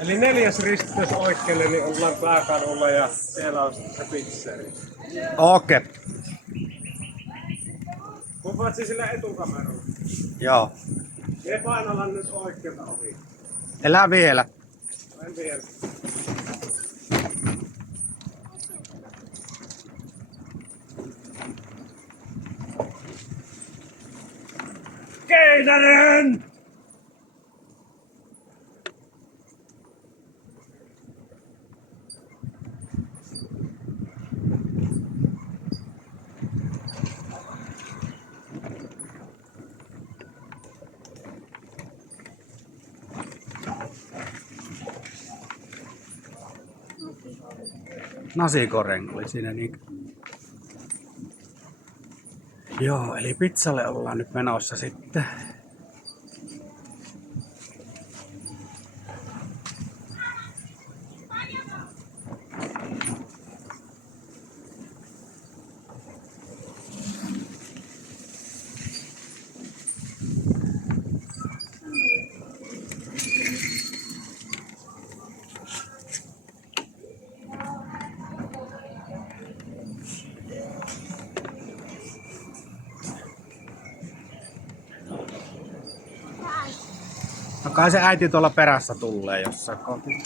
Eli 4. risteys oikealle, niin ollaan pääkadulla ja siellä on se pizzeri. Okei. Kuvaatsi sillä etukameralla. Joo. Me painallaan nyt oikealta ohi. Elää vielä. En tiedä. Keinänen! Nasikoren oli siinä niin. Joo, eli pizzalle ollaan nyt menossa sitten. No kai se äiti tuolla perässä tulee jossain kohti.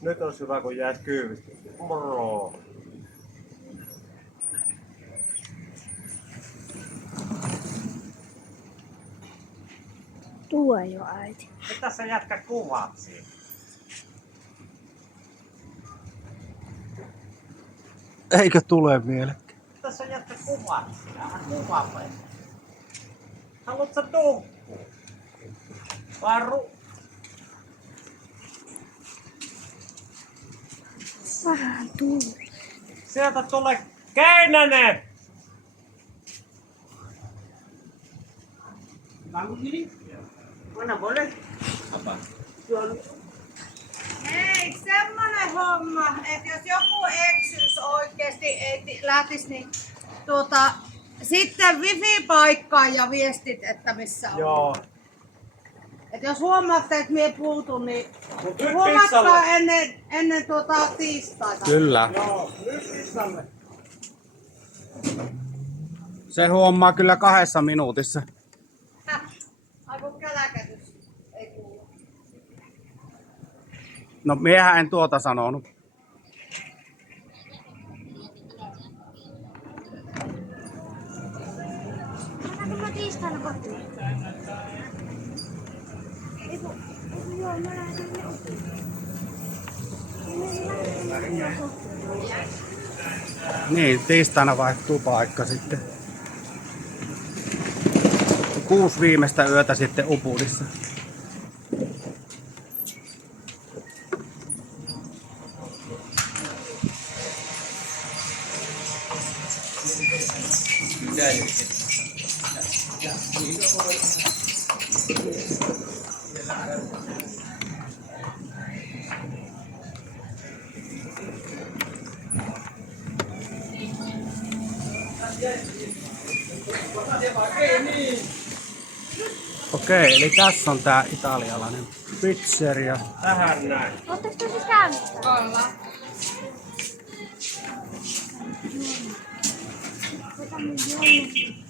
Nyt olisi hyvä, kun jäisi kyydistä. Moro! Tuo jo äiti. Mitä sä jätkä kuvaat siinä? Eikö tule mieleen? Mitä sä jätkä kuvaat siinä? Älä kuvaa vai? Haluat sä tunkkuun? Vai Vähän tuo. Sieltä tulee Keinänen! Hei, semmonen homma, että jos joku eksyys oikeesti ei lähtisi, niin sitten wifi-paikkaan ja viestit, että missä on. Joo. Et jos huomaatte, että mie puutun, niin Mut nyt huomatkaa pizzalle. ennen tiistaita. Kyllä. Joo, nyt pizzalle. Se huomaa kyllä 2 minuutissa. Aivan käläkätys. Ei kuulu. No miehän en tuota sanonut. Mennäänkö mä tiistaina kotiin? Eiku, joo, mä lähden ne opiin. Niin, tiistaina vaihtuu paikka sitten. 6 viimeistä yötä sitten Upudissa. Okei, eli tässä on tää italialainen pizzeria. Tähän näin. Ootteko te siis käynyt? Ollaan. Vetä mun joulu.